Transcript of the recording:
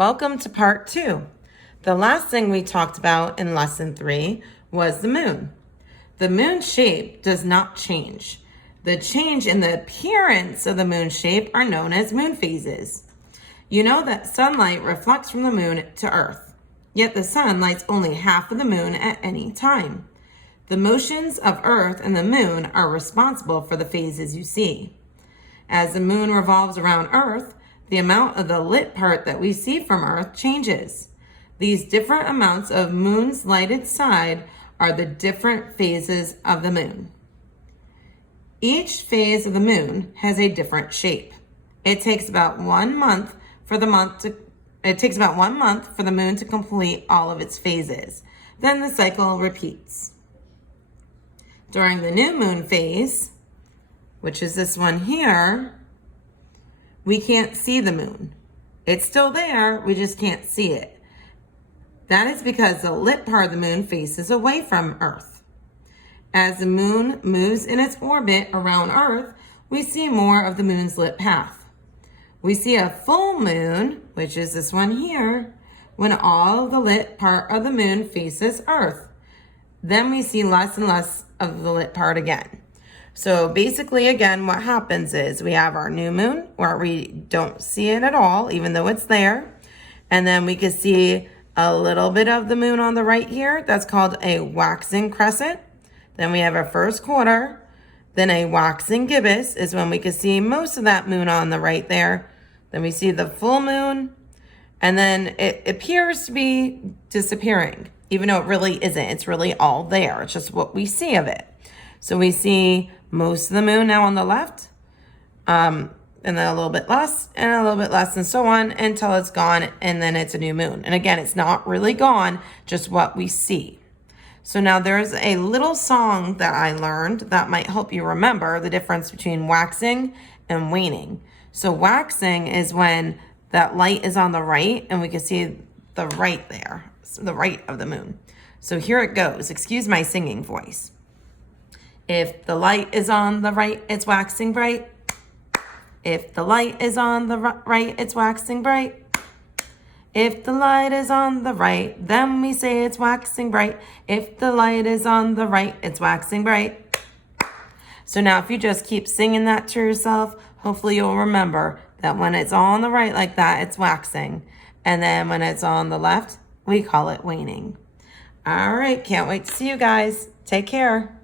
Welcome to part 2. The last thing we talked about in lesson 3 was the moon. The moon shape does not change. The change in the appearance of the moon shape are known as moon phases. You know that sunlight reflects from the moon to Earth, yet the sun lights only half of the moon at any time. The motions of Earth and the moon are responsible for the phases you see. As the moon revolves around Earth, the amount of the lit part that we see from Earth changes. These different amounts of moon's lighted side are the different phases of the moon. Each phase of the moon has a different shape. It takes about 1 month for the moon to complete all of its phases. Then the cycle repeats. During the new moon phase, which is this one here, we can't see the moon. It's still there, we just can't see it. That is because the lit part of the moon faces away from Earth. As the moon moves in its orbit around Earth, we see more of the moon's lit path. We see a full moon, which is this one here, when all the lit part of the moon faces Earth. Then we see less and less of the lit part again. So basically, again, what happens is we have our new moon where we don't see it at all, even though it's there. And then we can see a little bit of the moon on the right here. That's called a waxing crescent. Then we have our first quarter. Then a waxing gibbous is when we can see most of that moon on the right there. Then we see the full moon. And then it appears to be disappearing, even though it really isn't. It's really all there. It's just what we see of it. So we see most of the moon now on the left, and then a little bit less, and a little bit less, and so on until it's gone, and then it's a new moon. And again, it's not really gone, just what we see. So now there's a little song that I learned that might help you remember the difference between waxing and waning. So waxing is when that light is on the right, and we can see the right there, so the right of the moon. So here it goes. Excuse my singing voice. If the light is on the right, it's waxing bright. If the light is on the right, it's waxing bright. If the light is on the right, then we say it's waxing bright. If the light is on the right, it's waxing bright. So now if you just keep singing that to yourself, hopefully you'll remember that when it's on the right like that, it's waxing. And then when it's on the left, we call it waning. All right, can't wait to see you guys. Take care.